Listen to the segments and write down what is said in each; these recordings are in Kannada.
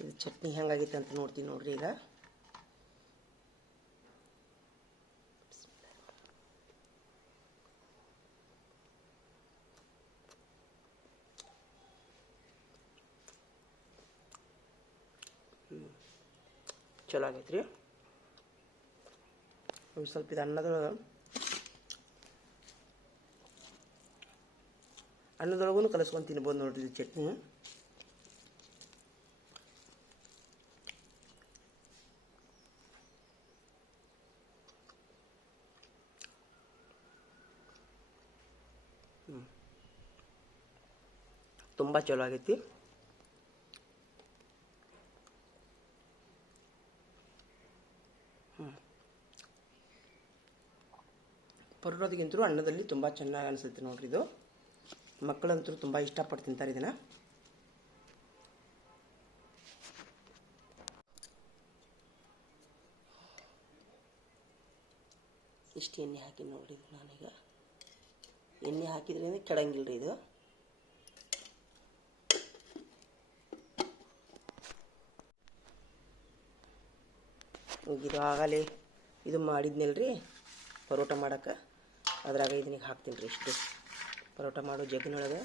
ಇದು ಚಟ್ನಿ ಹೆಂಗಾಗೈತೆ ಅಂತ ನೋಡ್ತೀನಿ ನೋಡ್ರಿ ಈಗ. ಚಲೋ ಆಗೈತೆ ರೀ ಒಂದು ಸ್ವಲ್ಪ ಇದು ಅನ್ನದೊಳಗೆ ಅನ್ನದೊಳಗೂ ಕಲಸ್ಕೊಂಡು ತಿನ್ಬೋದು ನೋಡ್ರಿ ಚಟ್ನಿ ತುಂಬ ಚಲೋ ಆಗೈತಿ ಪರೋಟದಕ್ಕಿಂತಲೂ ಅನ್ನದಲ್ಲಿ ತುಂಬ ಚೆನ್ನಾಗಿ ಅನಿಸುತ್ತೆ ನೋಡ್ರಿ ಇದು. ಮಕ್ಕಳಂತೂ ತುಂಬ ಇಷ್ಟಪಟ್ಟು ತಿಂತಾರೆ ಇದನ್ನು. ಇಷ್ಟು ಎಣ್ಣೆ ಹಾಕಿ ನೋಡಿ ಇದು ನಾನೀಗ. ಎಣ್ಣೆ ಹಾಕಿದ್ರಿಂದ ಕೆಡಂಗಿಲ್ಲ ರೀ ಇದು. ಇದು ಆಗಲೇ ಇದು ಮಾಡಿದ್ನಲ್ರಿ? ಪರೋಟ ಮಾಡಕ್ಕೆ? ಅದ್ರಾಗ ಇದನ್ನ ಹಾಕ್ತೀನಿ ರೀ ಇಷ್ಟು. ಪರೋಟ ಮಾಡೋ ಜಗ್ನೊಳಗೆ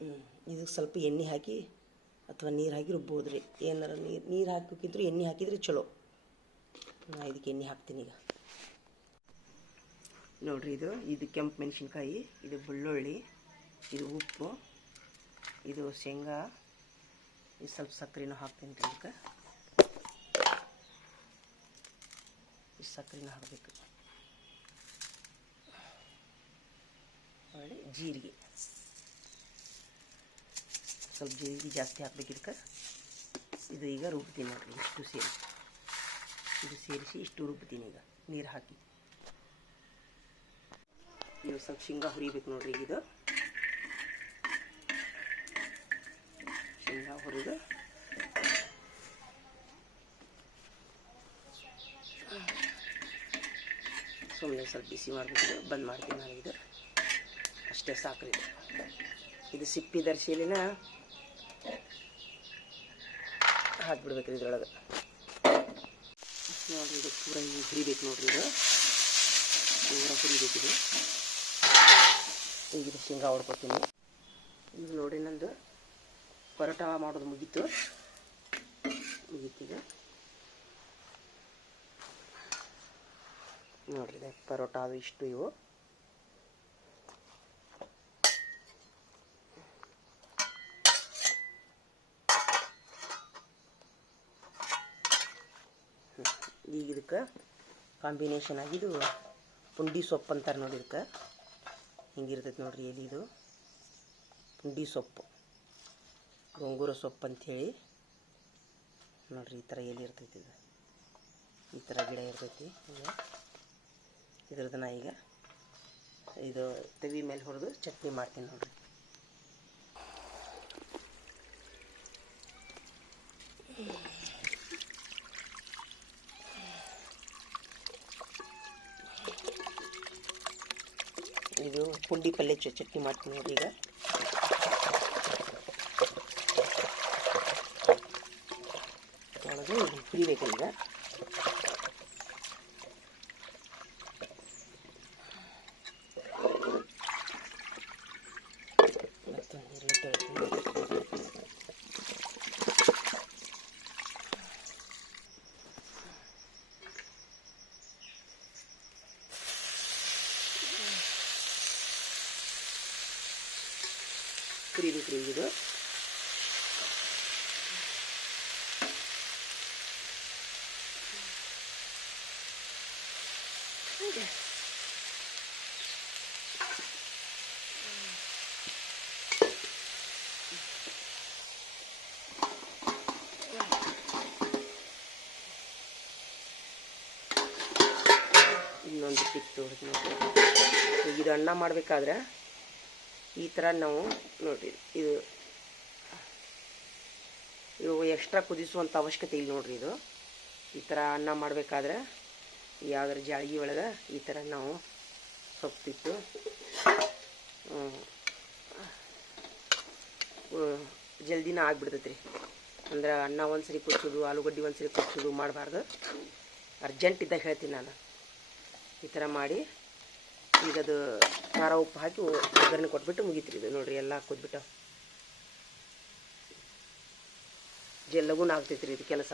ಹ್ಞೂ ಇದಕ್ಕೆ ಸ್ವಲ್ಪ ಎಣ್ಣೆ ಹಾಕಿ ಅಥವಾ ನೀರು ಹಾಕಿ ರುಬ್ಬೋದು ರೀ ಏನಾರ ನೀರು ನೀರು ಹಾಕಬೇಕಿದ್ರು ಎಣ್ಣೆ ಹಾಕಿದ್ರೆ ಚಲೋ. ನಾ ಇದಕ್ಕೆ ಎಣ್ಣೆ ಹಾಕ್ತೀನಿ ಈಗ. ನೋಡ್ರಿ ಇದು ಇದು ಕೆಂಪು ಮೆಣಸಿನ್ಕಾಯಿ, ಇದು ಬೆಳ್ಳುಳ್ಳಿ, ಇದು ಉಪ್ಪು. ಇದು ಶೇಂಗಾ. ಇದು ಸ್ವಲ್ಪ ಸಕ್ಕರೆನೂ ಹಾಕ್ತೀನಿ ರೀ ಇದಕ್ಕೆ ಇಷ್ಟು ಸಕ್ಕರೆನೂ ಹಾಕಬೇಕು. ಒಳ್ಳೆ ಜೀರಿಗೆ. ಸ್ವಲ್ಪ ಜೀರಿಗೆ ಜಾಸ್ತಿ ಹಾಕ್ಬೇಕು ಇದಕ್ಕೆ. ಇದು ಈಗ ರುಬ್ತೀನಿ ನೋಡ್ರಿ, ಇಷ್ಟು ಸೇರಿ ಇದು ಸೇರಿಸಿ ಇಷ್ಟು ರುಬ್ತೀನಿ ಈಗ, ನೀರು ಹಾಕಿ. ಇದು ಸ್ವಲ್ಪ ಶೇಂಗಾ ಹುರಿಬೇಕು ನೋಡ್ರಿ ಇದು ಶೇಂಗಾ ಹುರಿದು ಸುಮ್ಮನೆ ಸ್ವಲ್ಪ ಬಿಸಿ ಮಾಡಿಬಿಟ್ಟು ಬಂದ್ ಮಾಡ್ತೀನಿ ನಾನು ಇದು. ಅಷ್ಟೇ ಸಾಕ್ರಿ ಇದು. ಸಿಪ್ಪಿ ದರ್ಶಿಲಿನ ಹಾಕ್ಬಿಡ್ಬೇಕ್ರಿ ಇದ್ರೊಳಗೆ. ನೋಡ್ರಿ ಇದು ಪೂರ ಹಿಂಗೆ ಹುರಿಬೇಕು ನೋಡ್ರಿ ಇದು. ಪೂರ ಹುರಿಬೇಕಿದೆ ಈಗ ಇದು ಶೇಂಗಾ ಹೊಡ್ಕೊತೀನಿ. ಇದು ನೋಡಿ ನಂದು ಪರೋಟ ಮಾಡೋದು ಮುಗೀತು. ಮುಗೀತೀಗ ನೋಡ್ರಿ ಪರೋಟ ಅದು ಇಷ್ಟು ಇವು. ಈಗ ಇದಕ್ಕೆ ಕಾಂಬಿನೇಷನ್ ಆಗಿ ಇದು ಪುಂಡಿ ಸೊಪ್ಪು ಅಂತಾರೆ ನೋಡಿ ಇದಕ್ಕೆ. ಹಿಂಗಿರ್ತೈತೆ ನೋಡ್ರಿ ಇದು. ಪುಂಡಿ ಸೊಪ್ಪು. ಗೊಂಗೂರ ಸೊಪ್ಪು ಅಂಥೇಳಿ ನೋಡ್ರಿ ಈ ಥರ ಎಲ್ಲಿ ಇರ್ತೈತಿ ಇದು. ಈ ಥರ ಗಿಡ ಇರ್ತೈತಿ. ಈಗ ಇದ್ರದ್ದು ನಾ ಈಗ. ಇದು ತೆವಿ ಮೇಲೆ ಹೊಡೆದು ಚಟ್ನಿ ಮಾಡ್ತೀನಿ ನೋಡ್ರಿ. ಇದು ಪುಂಡಿ ಪಲ್ಯ ಚಟ್ನಿ ಮಾಡ್ತೀನಿ ನೋಡಿ ಈಗ. ಒಳಗೆ ಇದು ಹುರಿಬೇಕು ಈಗ ಮತ್ತೊಂದು ಎರಡು ತೊಳ್ಕೊಂಡು ಹುರಿಬೇಕು ಕ್ರೀಮ್ ಇದು. ಇನ್ನೊಂದು ಪಿಕ್ ಈಗ ಇದು ಅನ್ನ ಮಾಡಬೇಕಾದ್ರೆ ಈ ಥರ ನಾವು ನೋಡ್ರಿ. ಇದು ಇವು ಎಕ್ಸ್ಟ್ರಾ ಕುದಿಸುವಂಥ ಅವಶ್ಯಕತೆ ಇಲ್ಲ ನೋಡ್ರಿ ಇದು. ಈ ಥರ ಅನ್ನ ಮಾಡಬೇಕಾದ್ರೆ ಯಾವ್ದಾರ ಜಾಳಿಗೆ ಒಳಗೆ ಈ ಥರ ನಾವು ಸೊಪ್ಪಿಟ್ಟು ಜಲ್ದಿನ ಆಗ್ಬಿಡ್ತೈತೆ ರೀ ಅಂದ್ರೆ ಅನ್ನ ಒಂದು ಸರಿ ಕುದಿಸೋದು ಆಲೂಗಡ್ಡೆ ಒಂದು ಸರಿ ಮಾಡಬಾರ್ದು. ಅರ್ಜೆಂಟ್ ಇದ್ದಾಗ ಹೇಳ್ತೀನಿ ನಾನು. ಈ ಥರ ಮಾಡಿ ಈಗ ಅದು ಖಾರ ಉಪ್ಪು ಹಾಕಿ ಒಗ್ಗರಣೆ ಕೊಟ್ಬಿಟ್ಟು ಮುಗೀತು ಇದು ನೋಡಿರಿ, ಎಲ್ಲ ಹಾಕೋದ್ಬಿಟ್ಟು ಜಲ್ಲಗುನ ಆಗ್ತೈತ್ರಿ ಇದು ಕೆಲಸ.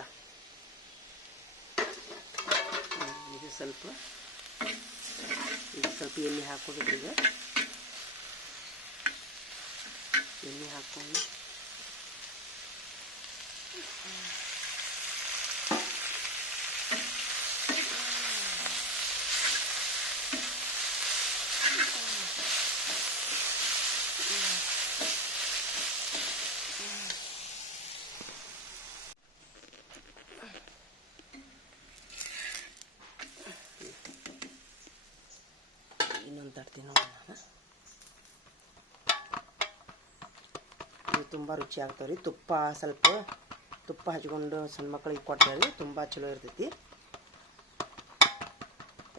ಇದು ಸ್ವಲ್ಪ ಇದು ಸ್ವಲ್ಪ ಎಣ್ಣೆ ಹಾಕ್ಕೊಬೇಕು ಈಗ. ಎಣ್ಣೆ ಹಾಕ್ಕೊಂಡು ಇನ್ನೊಂದು ತಡ್ತೀನಿ ನೋಡಿ ನಾನು ಇವು ತುಂಬ ರುಚಿ ಆಗ್ತಾವೆ ರೀ ತುಪ್ಪ ಸ್ವಲ್ಪ ತುಪ್ಪ ಹಚ್ಕೊಂಡು ಸಣ್ಣ ಮಕ್ಕಳಿಗೆ ಕೊಟ್ಟರೆ ತುಂಬ ಚಲೋ ಇರ್ತೈತಿ.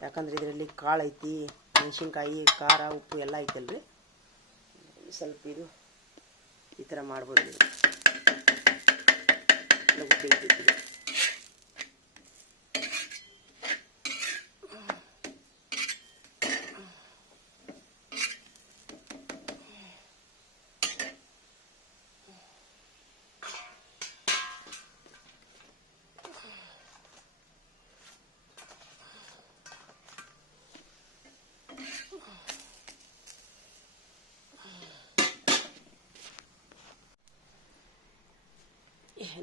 ಯಾಕಂದ್ರೆ ಇದರಲ್ಲಿ ಕಾಳು ಐತಿ, ಮೆಣಸಿನ್ಕಾಯಿ, ಖಾರ, ಉಪ್ಪು ಎಲ್ಲ ಐತಲ್ರಿ. ಸ್ವಲ್ಪ ಇದು ಈ ಥರ ಮಾಡ್ಬೋದು. ಇದು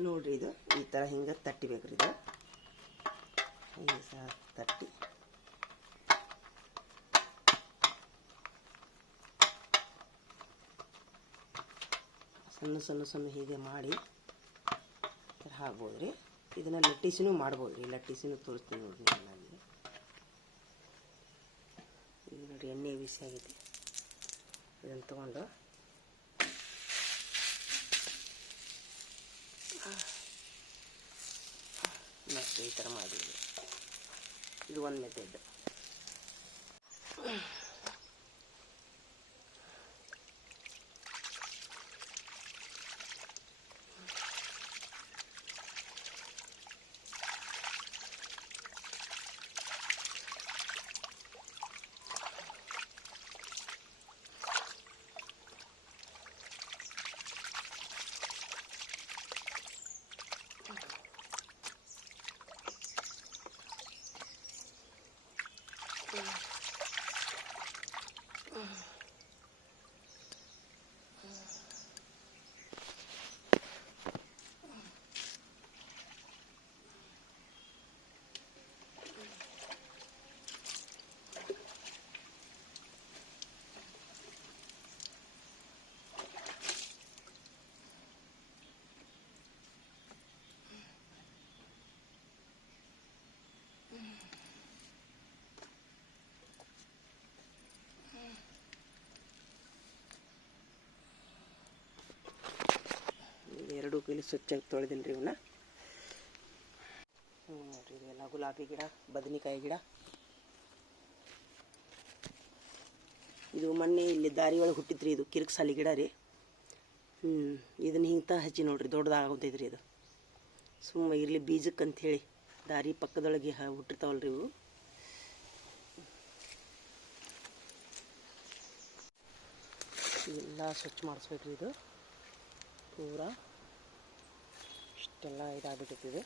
ನೋಡ್ರಿ ಇದು ಈ ಥರ ಹಿಂಗೆ ತಟ್ಟಿಬೇಕು ಇದು. ಹಿಂಗೆ ಸಹ ತಟ್ಟಿ. ಸಣ್ಣ ಸಣ್ಣ ಸಣ್ಣ ಹೀಗೆ ಮಾಡಿ ಹಾಕ್ಬೋದು ರೀ ಇದನ್ನು ಲಟ್ಟಿಸಿನೂ ಮಾಡ್ಬೋದು ರೀ ಲಟ್ಟಿಸಿನೂ ತೋರಿಸ್ತೀನಿ ನೋಡ್ರಿ ನಾನು ನೋಡಿರಿ ನೋಡ್ರಿ ಎಣ್ಣೆ ಬಿಸಿ ಆಗೈತಿ. ಇದನ್ನು ತೊಗೊಂಡು ಮತ್ತೆ ಈ ಥರ ಮಾಡಿದ್ವಿ. ಇದು ಒಂದು ಮೆಥಡ್ ಕೈಲಿ ಸ್ವಚ್ಛಾಗಿ ತೊಳೆದೀನಿ ರೀ ಇವನ್ನ ನೋಡ್ರಿ ಇದೆಲ್ಲ ಗುಲಾಬಿ ಗಿಡ, ಬದನೆಕಾಯಿ ಗಿಡ. ಇದು ಮೊನ್ನೆ ಇಲ್ಲಿ ದಾರಿ ಒಳಗೆ ಹುಟ್ಟಿದ್ರಿ, ಇದು ಕಿರಿಕ್ಸಾಲಿ ಗಿಡ ರೀ. ಹ್ಞೂ ಇದನ್ನ ಹಿಂಗೆ ಹಚ್ಚಿ ನೋಡ್ರಿ ದೊಡ್ಡದಾಗೋತೈತೆ ಇದು. ಸುಮ್ಮ ಇರಲಿ ಬೀಜಕ್ಕೆ ಹೇಳಿ ದಾರಿ ಪಕ್ಕದೊಳಗೆ ಹುಟ್ಟಿರ್ತಾವಲ್ರಿ ಇವು. ಎಲ್ಲ ಸ್ವಚ್ಛ ಮಾಡಿಸ್ಬೇಕ್ರಿ ಇದು. ಪೂರ. ಇಷ್ಟೆಲ್ಲ ಇದಾಗ್ಬಿಟ್ಟಿದೆ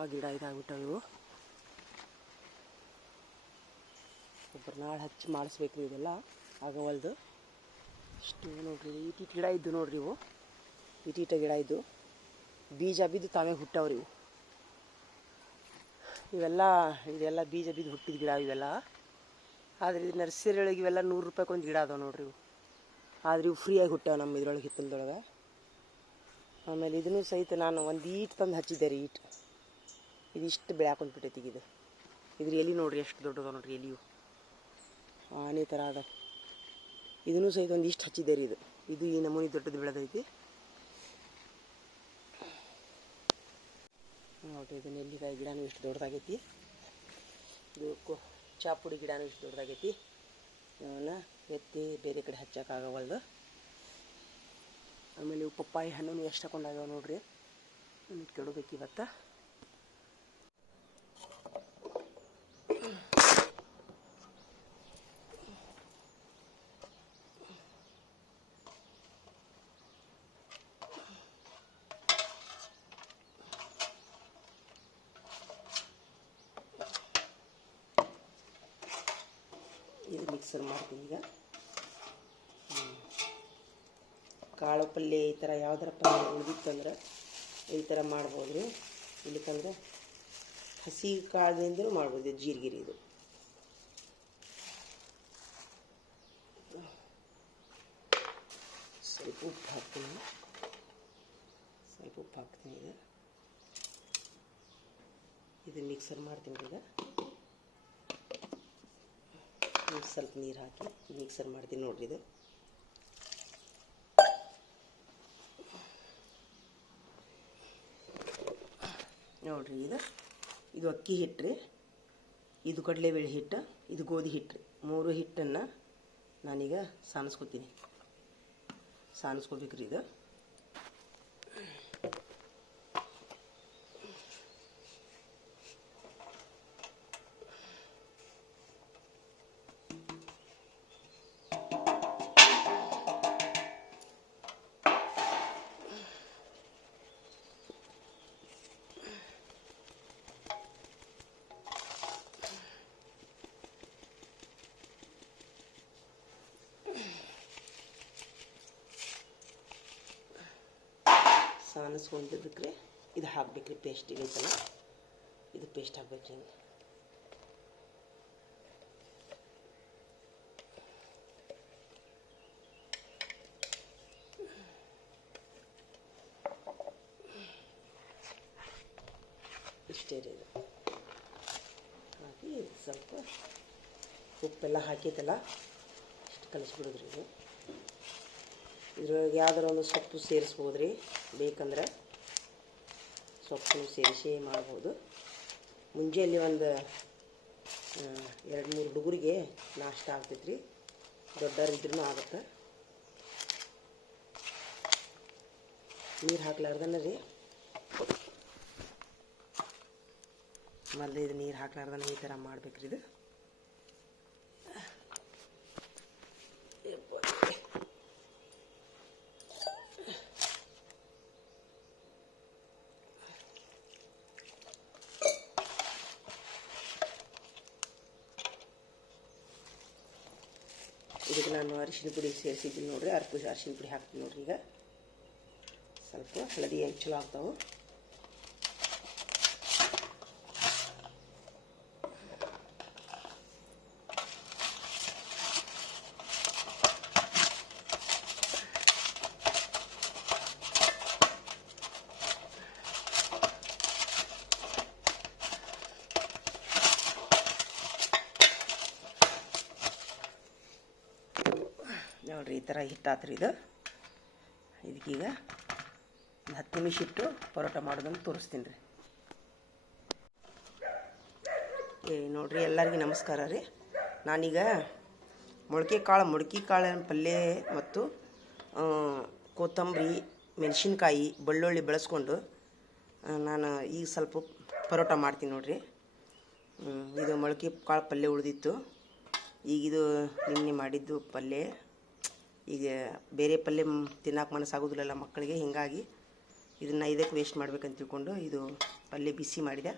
ಎಲ್ಲ ಗಿಡ ಇದಾಗ್ಬಿಟ್ಟವು. ಇವು ಒಬ್ಬರು ನಾಳೆ ಹಚ್ಚಿ ಮಾಡಿಸ್ಬೇಕ್ರಿ ಇದೆಲ್ಲ ಆಗವಲ್ದು ಇಷ್ಟು ನೋಡ್ರಿ ಇಟಿಟ್ ಗಿಡ ಇದ್ದು ನೋಡ್ರಿ ಇವು. ಇಟೀಟ ಗಿಡ ಇದ್ದು. ಬೀಜ ಬಿದ್ದು ತಾವೇ ಹುಟ್ಟವ್ರಿ ಇವು. ಇವೆಲ್ಲ ಇದೆಲ್ಲ ಬೀಜ ಬಿದ್ದು ಹುಟ್ಟಿದ ಗಿಡ ಇವೆಲ್ಲ. ಆದರೆ ಇದು ನರ್ಸರಿ ಒಳಗೆ ಇವೆಲ್ಲ ನೂರು ರೂಪಾಯಿಗೆ ಒಂದು ಗಿಡ ಅದಾವ ನೋಡ್ರಿ ಇವು. ಆದ್ರೆ ಇವು ಫ್ರೀಯಾಗಿ ಹುಟ್ಟಾವ ನಮ್ಮ ಇದ್ರೊಳಗೆ ಹಿತ್ತಲದೊಳಗೆ. ಆಮೇಲೆ ಇದನ್ನು ಸಹಿತ ನಾನು ಒಂದು ಈಟ್ ತಂದು ಹಚ್ಚಿದ್ದೆ ರೀ ಈಟ್. ಇದಿಷ್ಟು ಬೆಳ್ಯಾಕೊಂಡ್ಬಿಟ್ಟೈತಿ ಇದು. ಇದ್ರ ಎಲೆ ನೋಡ್ರಿ ಎಷ್ಟು ದೊಡ್ಡದ ನೋಡ್ರಿ ಎಲಿಯು. ಆನೆ ಥರ ಅದ. ಇದನ್ನು ಸಹಿತ ಒಂದು ಇಷ್ಟು ಹಚ್ಚಿದ್ದೆ ರೀ ಇದು. ಇದು ಈ ನಮೂನಿ ದೊಡ್ಡದು ಬೆಳೆದೈತಿ. ನೋಡ್ರಿ ಇದು ನೆಲ್ಲಿಕಾಯಿ ಗಿಡನೂ ಇಷ್ಟು ದೊಡ್ಡದಾಗೈತಿ. ಇದು ಚಾಪುಡಿ ಗಿಡನೂ ಇಷ್ಟು ದೊಡ್ಡದಾಗೈತಿ. ಇವನ್ನ ಎತ್ತಿ ಬೇರೆ ಕಡೆ ಹಚ್ಚೋಕ್ಕಾಗವಲ್ದು ಆಮೇಲೆ ಇವು ಪಪ್ಪಾಯಿ ಹಣ್ಣು ಎಷ್ಟು ಹಾಕೊಂಡಾಗ್ಯಾವ ನೋಡ್ರಿ. ಕೆಡಬೇಕು ಇವತ್ತು. ಇದು ಮಿಕ್ಸರ್ ಮಾಡ್ತೀನಿ ಈಗ. ಕಾಳು ಪಲ್ಯ ಈ ಥರ ಯಾವ್ದಾರ ಪಲ್ಯ ಉಳಿದಿತ್ತಂದ್ರೆ ಈ ಥರ ಮಾಡ್ಬೋದು ರೀ ಇಲ್ಲಿಕಂದ್ರೆ ಹಸಿ ಕಾಳಿನಿಂದಲೂ ಮಾಡ್ಬೋದು, ಇದು ಜೀರಿಗೆ ಇದು ಸ್ವಲ್ಪ ಉಪ್ಪು ಹಾಕ್ತೀನಿ. ಸ್ವಲ್ಪ ಉಪ್ಪು ಹಾಕ್ತೀನಿ ಇದು ಮಿಕ್ಸರ್ ಮಾಡ್ತೀನಿ ಈಗ. ಸ್ವಲ್ಪ ನೀರು ಹಾಕಿ ಮಿಕ್ಸರ್ ಮಾಡ್ತೀನಿ ನೋಡ್ರಿ ಇದು. ನೋಡ್ರಿ ಇದು. ಇದು ಅಕ್ಕಿ ಹಿಟ್ಟು ರೀ ಇದು ಕಡಲೆಬೇಳೆ ಹಿಟ್ಟು, ಇದು ಗೋಧಿ ಹಿಟ್ಟು ಮೂರು ಹಿಟ್ಟನ್ನು ನಾನೀಗ ಸಾನಿಸ್ಕೊತೀನಿ. ಸಾನಿಸ್ಕೋಬೇಕ್ರಿ ಇದು. ಸಾನಿಸ್ಕೊಂಡಿದ್ದಕ್ಕೆ ಇದು ಹಾಕ್ಬೇಕ್ರಿ ಪೇಸ್ಟ್ ಇದೈತಲ್ಲ ಇದು ಪೇಸ್ಟ್ ಹಾಕ್ಬೇಕ್ರಿ ಇಷ್ಟೇ ರೀ ಇದು. ಹಾಕಿ ಸ್ವಲ್ಪ ಉಪ್ಪೆಲ್ಲ ಹಾಕಿದ್ದೆಲ್ಲ ಇಷ್ಟು ಕಲಿಸ್ಬಿಡೋದ್ರಿ ಇದು. ಇದ್ರೊಳಗೆ ಯಾವ್ದಾರ ಒಂದು ಸೊಪ್ಪು ಸೇರಿಸ್ಬೋದು ರೀ ಬೇಕಂದ್ರೆ ಸೊಪ್ಪು ಸೇರಿಸಿ ಮಾಡ್ಬೋದು. ಮುಂಜಾನೆ ಒಂದು ಎರಡು ಮೂರು ಹುಡುಗರಿಗೆ ನಾಷ್ಟ ಆಗ್ತೈತೆ ರೀ ದೊಡ್ಡವ್ರಿದ್ರೂ ಆಗುತ್ತೆ. ನೀರು ಹಾಕ್ಲಾರ್ದನ ರೀ? ಮೊದಲು ಇದು ನೀರು ಹಾಕ್ಲಾರ್ದನ ಈ ಥರ ಮಾಡ್ಬೇಕ್ರಿ ಇದು. ಇದಕ್ಕೆ ನಾನು ಅರಿಶಿನ ಪುಡಿ ಸೇರಿಸಿದ್ದೀನಿ ನೋಡ್ರಿ ಅರ್ಪು ಅರಿಶಿನ ಪುಡಿ ಹಾಕ್ತೀನಿ ನೋಡ್ರಿ ಈಗ. ಸ್ವಲ್ಪ ಹಳದಿ ಹೆಂಗೆ ಚಲೋ ಆಗ್ತಾವೆ. ನೋಡ್ರಿ ಈ ಥರ ಹಿಟ್ಟಾತ್ರಿ ಇದು. ಇದಕ್ಕೀಗ ಒಂದು ಹತ್ತು ನಿಮಿಷ ಇಟ್ಟು ಪರೋಟ ಮಾಡೋದನ್ನು ತೋರಿಸ್ತೀನಿ ರೀ. ಏ, ನೋಡ್ರಿ, ಎಲ್ಲರಿಗೂ ನಮಸ್ಕಾರ ರೀ. ನಾನೀಗ ಮೊಳಕೆ ಕಾಳು, ಮೊಳಕೆ ಕಾಳಿನ ಪಲ್ಯ ಮತ್ತು ಕೊತ್ತಂಬರಿ, ಮೆಣಸಿನ್ಕಾಯಿ, ಬೆಳ್ಳುಳ್ಳಿ ಬೆಳೆಸ್ಕೊಂಡು ನಾನು ಈಗ ಸ್ವಲ್ಪ ಪರೋಟ ಮಾಡ್ತೀನಿ ನೋಡ್ರಿ. ಇದು ಮೊಳಕೆ ಕಾಳು ಪಲ್ಯ ಉಳಿದಿತ್ತು. ಈಗಿದು ನಿನ್ನೆ ಮಾಡಿದ್ದು ಪಲ್ಯ. ಈಗ ಬೇರೆ ಪಲ್ಯ ತಿನ್ನಕ್ಕೆ ಮನಸ್ಸಾಗೋದಿಲ್ಲಲ್ಲ ಮಕ್ಕಳಿಗೆ, ಹೀಗಾಗಿ ಇದನ್ನು ಇದಕ್ಕೆ ವೇಸ್ಟ್ ಮಾಡ್ಬೇಕಂತ ತಿಳ್ಕೊಂಡು ಇದು ಪಲ್ಯ ಬಿಸಿ ಮಾಡಿದೆ.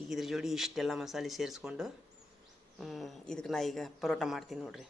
ಈಗ ಇದ್ರ ಜೋಡಿ ಇಷ್ಟೆಲ್ಲ ಮಸಾಲೆ ಸೇರಿಸ್ಕೊಂಡು ಇದಕ್ಕೆ ನಾ ಈಗ ಪರೋಟ ಮಾಡ್ತೀನಿ ನೋಡ್ರಿ.